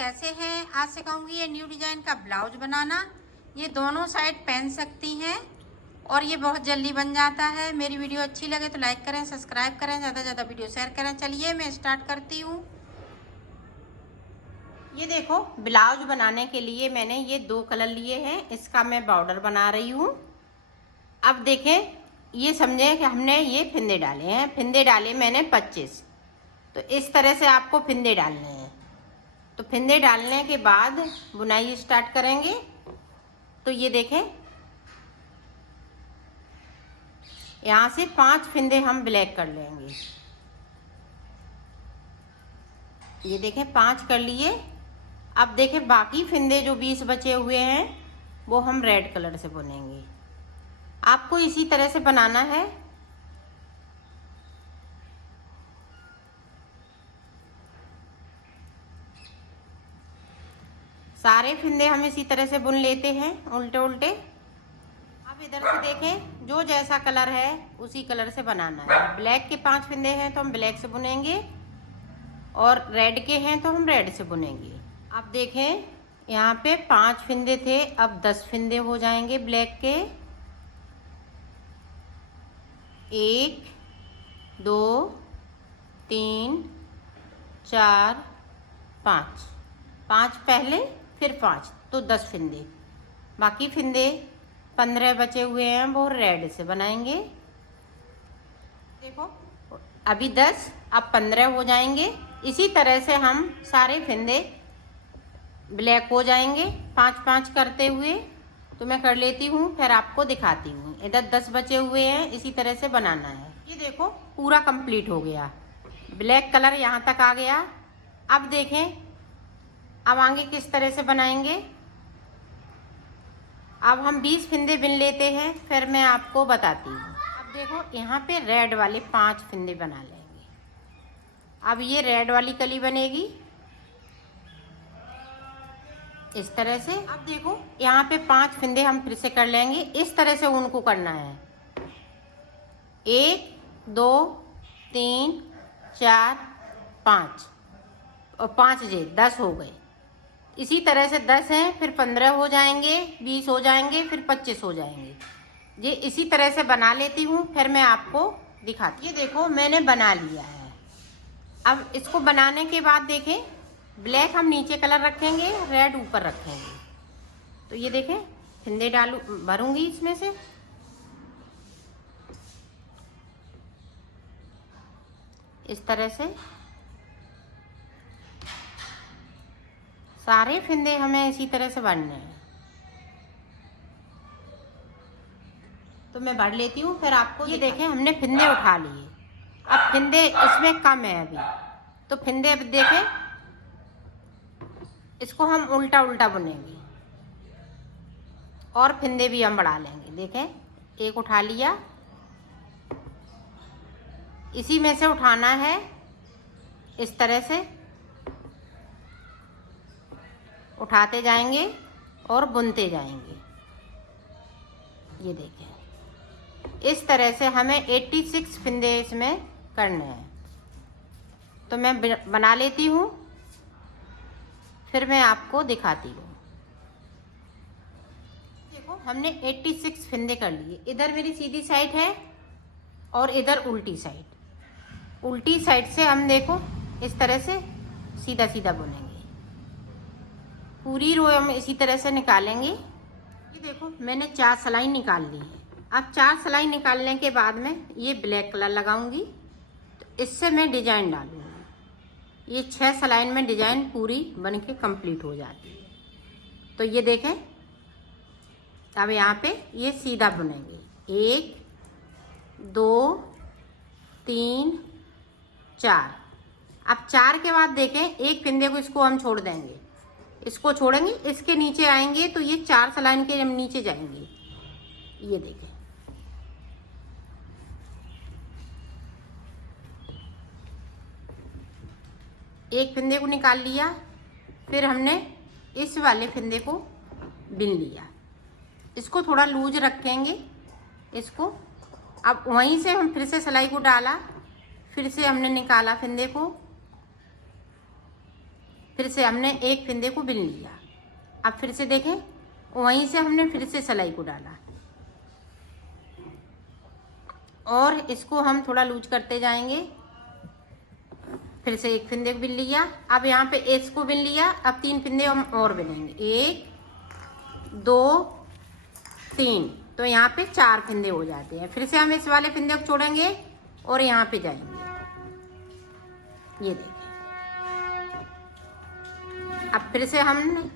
कैसे हैं। आज सिखाऊंगी ये न्यू डिजाइन का ब्लाउज बनाना। ये दोनों साइड पहन सकती हैं और ये बहुत जल्दी बन जाता है। मेरी वीडियो अच्छी लगे तो लाइक करें, सब्सक्राइब करें, ज़्यादा से ज़्यादा वीडियो शेयर करें। चलिए मैं स्टार्ट करती हूँ। ये देखो, ब्लाउज बनाने के लिए मैंने ये 2 कलर लिए हैं। इसका मैं बॉर्डर बना रही हूँ। अब देखें, ये समझें कि हमने ये फिंदे डाले हैं। फिंदे डाले मैंने 25। तो इस तरह से आपको फिंदे डालने हैं। तो फिंदे डालने के बाद बुनाई स्टार्ट करेंगे। तो ये देखें, यहाँ से 5 फिंदे हम ब्लैक कर लेंगे। ये देखें, 5 कर लिए। अब देखें, बाकी फिंदे जो 20 बचे हुए हैं वो हम रेड कलर से बुनेंगे। आपको इसी तरह से बनाना है। सारे फिंदे हम इसी तरह से बुन लेते हैं, उल्टे उल्टे। अब इधर से देखें, जो जैसा कलर है उसी कलर से बनाना है। ब्लैक के 5 फिंदे हैं तो हम ब्लैक से बुनेंगे और रेड के हैं तो हम रेड से बुनेंगे। अब देखें, यहाँ पे 5 फिंदे थे, अब 10 फिंदे हो जाएंगे ब्लैक के। 1 2 3 4 5 5 पहले, फिर 5, तो 10 फिंदे। बाकी फिंदे 15 बचे हुए हैं वो रेड से बनाएंगे। देखो, अभी 10, अब 15 हो जाएंगे। इसी तरह से हम सारे फिंदे ब्लैक हो जाएंगे 5-5 करते हुए। तो मैं कर लेती हूँ, फिर आपको दिखाती हूँ। इधर 10 बचे हुए हैं, इसी तरह से बनाना है। ये देखो, पूरा कंप्लीट हो गया। ब्लैक कलर यहाँ तक आ गया। अब देखें, अब आगे किस तरह से बनाएंगे। अब हम 20 फिंदे बिन लेते हैं, फिर मैं आपको बताती हूँ। अब देखो, यहाँ पे रेड वाले 5 फिंदे बना लेंगे। अब ये रेड वाली कली बनेगी इस तरह से। अब देखो, यहाँ पे 5 फिंदे हम फिर से कर लेंगे। इस तरह से उनको करना है। 1 2 3 4 5 और 5 जे 10 हो गए। इसी तरह से 10 हैं, फिर 15 हो जाएंगे, 20 हो जाएंगे, फिर 25 हो जाएंगे। ये इसी तरह से बना लेती हूँ, फिर मैं आपको दिखाती हूँ। ये देखो, मैंने बना लिया है। अब इसको बनाने के बाद देखें, ब्लैक हम नीचे कलर रखेंगे, रेड ऊपर रखेंगे। तो ये देखें, फिंदे डालू भरूंगी इसमें से। इस तरह से सारे फिंदे हमें इसी तरह से भरने हैं। तो मैं भर लेती हूँ, फिर आपको। ये देखें, हमने फिंदे उठा लिए। अब फिंदे इसमें कम है अभी, तो फिंदे अब देखें, इसको हम उल्टा उल्टा बुनेंगे और फिंदे भी हम बढ़ा लेंगे। देखें, एक उठा लिया, इसी में से उठाना है इस तरह से। उठाते जाएंगे और बुनते जाएंगे। ये देखें, इस तरह से हमें 86 फिंदे इसमें करने हैं। तो मैं बना लेती हूँ, फिर मैं आपको दिखाती हूँ। देखो, हमने 86 फिंदे कर लिए। इधर मेरी सीधी साइड है और इधर उल्टी साइड। उल्टी साइड से हम देखो इस तरह से सीधा सीधा बुनेंगे। पूरी रो हम इसी तरह से निकालेंगे। ये देखो, मैंने 4 सिलाई निकाल ली है। अब 4 सिलाई निकालने के बाद में ये ब्लैक कलर लगाऊंगी, तो इससे मैं डिजाइन डालूंगी। ये 6 सिलाई में डिजाइन पूरी बन के कंप्लीट हो जाती है। तो ये देखें, अब यहाँ पे ये सीधा बुनेंगे। 1 2 3 4। अब 4 के बाद देखें, एक फिंदे को इसको हम छोड़ देंगे, इसको छोड़ेंगे, इसके नीचे आएंगे तो ये 4 सिलाई के हम नीचे जाएंगे। ये देखें, एक फिंदे को निकाल लिया, फिर हमने इस वाले फिंदे को बिन लिया। इसको थोड़ा लूज रखेंगे इसको। अब वहीं से हम फिर से सिलाई को डाला, फिर से हमने निकाला फिंदे को, फिर से हमने एक फंदे को बिन लिया। अब फिर से देखें, वहीं से हमने फिर से सिलाई को डाला और इसको हम थोड़ा लूज करते जाएंगे। फिर से एक फंदे को बिन लिया। अब यहाँ पे इसको बिन लिया। अब 3 फंदे हम और बिनेंगे, 1 2 3, तो यहाँ पे 4 फंदे हो जाते हैं। फिर से हम इस वाले फंदे को छोड़ेंगे और यहाँ पे जाएंगे। ये देखिए, अब फिर से हम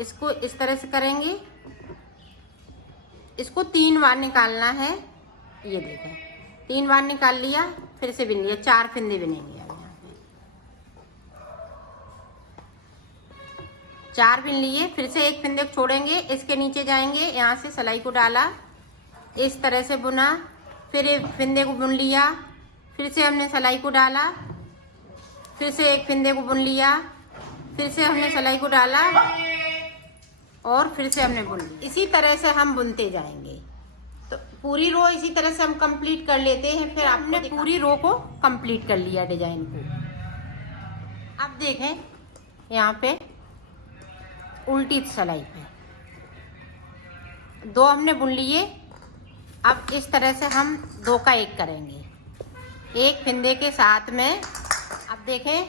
इसको इस तरह से करेंगे। इसको 3 बार निकालना है। ये देखें, 3 बार निकाल लिया, फिर से बिन लिया, 4 फंदे बिनेंगे। अब यहाँ पे 4 बिन लिए। फिर से एक फंदे को छोड़ेंगे, इसके नीचे जाएंगे, यहाँ से सिलाई को डाला, इस तरह से बुना, फिर एक फंदे को बुन लिया, फिर से हमने सिलाई को डाला, फिर से एक फंदे को बुन लिया, फिर से हमने सिलाई को डाला और फिर से हमने बुन लिया। इसी तरह से हम बुनते जाएंगे। तो पूरी रो इसी तरह से हम कंप्लीट कर लेते हैं। फिर आपने पूरी रो को कंप्लीट कर लिया डिजाइन को। अब देखें, यहाँ पे उल्टी सिलाई पे 2 हमने बुन लिए। अब इस तरह से हम 2 का 1 करेंगे, एक फंदे के साथ में। अब देखें,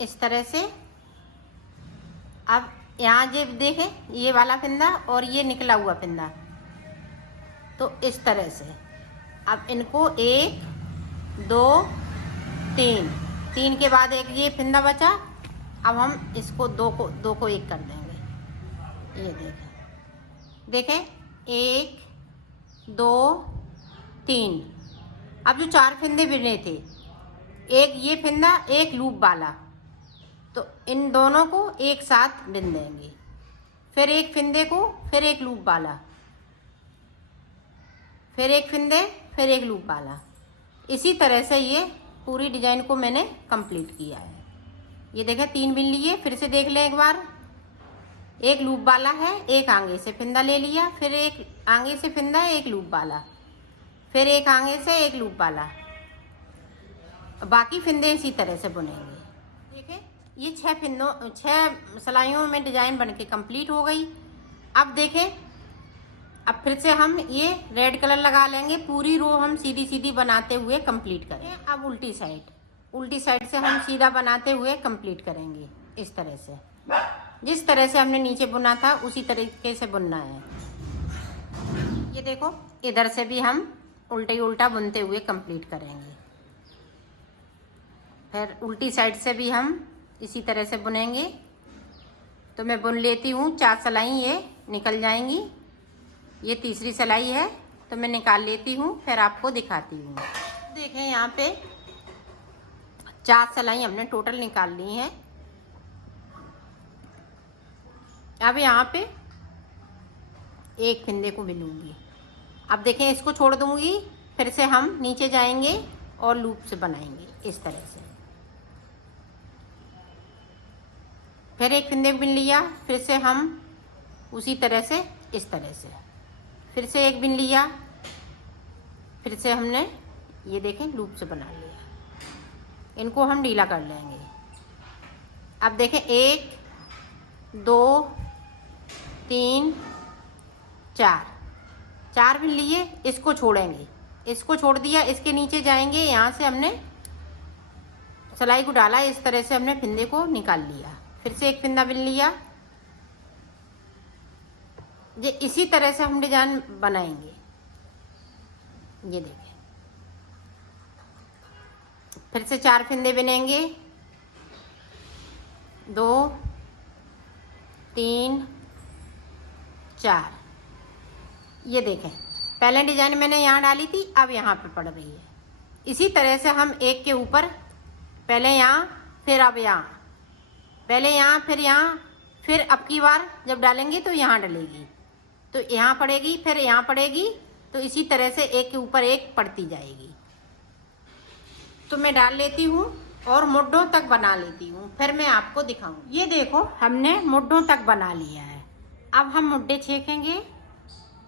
इस तरह से। अब यहाँ जो देखें, ये वाला फंदा और ये निकला हुआ फंदा, तो इस तरह से। अब इनको 1 2 3 के बाद एक ये फंदा बचा। अब हम इसको 2 को 1 कर देंगे। ये देखें 1 2 3। अब जो 4 फंदे बिने थे, एक ये फंदा, एक लूप वाला, तो इन दोनों को एक साथ बिन देंगे। फिर एक फंदे को, फिर एक लूप वाला, फिर एक फंदे, फिर एक लूप वाला। इसी तरह से ये पूरी डिजाइन को मैंने कंप्लीट किया है। ये देखें, 3 बिन लिए। फिर से देख लें एक बार, एक लूप वाला है, एक आगे से फंदा ले लिया, फिर एक आगे से फंदा, एक लूप वाला, फिर एक आगे से एक लूप वाला। बाकी फंदे इसी तरह से बुनेंगे। देखें, ये 6 सिलाइयों में डिजाइन बनके कंप्लीट हो गई। अब देखें, अब फिर से हम ये रेड कलर लगा लेंगे। पूरी रो हम सीधी सीधी बनाते हुए कंप्लीट करें। अब उल्टी साइड से हम सीधा बनाते हुए कंप्लीट करेंगे। इस तरह से, जिस तरह से हमने नीचे बुना था उसी तरीके से बुनना है। ये देखो, इधर से भी हम उल्टा बुनते हुए कंप्लीट करेंगे। फिर उल्टी साइड से भी हम इसी तरह से बुनेंगे। तो मैं बुन लेती हूँ। 4 सिलाई ये निकल जाएंगी। ये तीसरी सिलाई है, तो मैं निकाल लेती हूँ, फिर आपको दिखाती हूँ। देखें, यहाँ पे 4 सिलाई हमने टोटल निकाल ली हैं। अब यहाँ पे एक फंदे को बिनूंगी। अब देखें, इसको छोड़ दूंगी, फिर से हम नीचे जाएंगे और लूप से बनाएंगे इस तरह से। फिर एक फंदे को बिन लिया, फिर से हम उसी तरह से, इस तरह से, फिर से एक बिन लिया, फिर से हमने ये देखें लूप से बना लिया। इनको हम ढीला कर लेंगे। अब देखें, 1 2 3 4 बिन लिए। इसको छोड़ेंगे, इसको छोड़ दिया, इसके नीचे जाएंगे। यहाँ से हमने सिलाई को डाला, इस तरह से हमने फंदे को निकाल लिया। फिर से एक फंदा बिन लिया। ये इसी तरह से हम डिजाइन बनाएंगे। ये देखिए, फिर से 4 फंदे बिनेंगे, 2 3 4। ये देखें, पहले डिजाइन मैंने यहाँ डाली थी, अब यहाँ पे पड़ रही है। इसी तरह से हम एक के ऊपर, पहले यहाँ, फिर अब यहाँ, पहले यहाँ, फिर यहाँ, फिर अब की बार जब डालेंगे तो यहाँ डलेगी, तो यहाँ पड़ेगी, फिर यहाँ पड़ेगी। तो इसी तरह से एक के ऊपर एक पड़ती जाएगी। तो मैं डाल लेती हूँ और मुड्ढों तक बना लेती हूँ, फिर मैं आपको दिखाऊँ। ये देखो, हमने मुड्ढों तक बना लिया है। अब हम मुड्ढे छेकेंगे।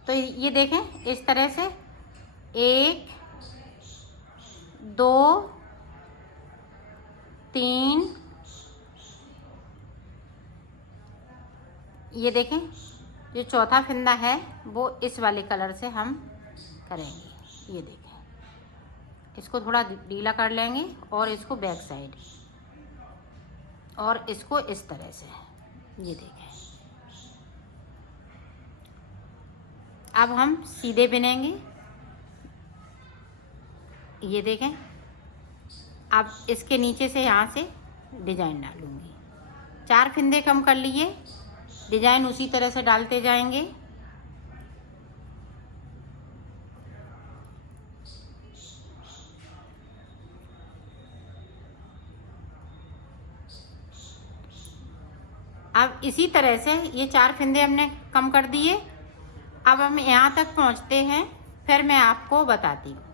तो ये देखें, इस तरह से 1 2 3 ये देखें, जो चौथा फंदा है वो इस वाले कलर से हम करेंगे। ये देखें, इसको थोड़ा ढीला कर लेंगे और इसको बैक साइड और इसको इस तरह से, ये देखें। अब हम सीधे बुनेंगे। ये देखें, अब इसके नीचे से यहाँ से डिजाइन डालूंगी। 4 फंदे कम कर लिए, डिजाइन उसी तरह से डालते जाएंगे। अब इसी तरह से ये 4 फंदे हमने कम कर दिए। अब हम यहाँ तक पहुँचते हैं, फिर मैं आपको बताती हूँ।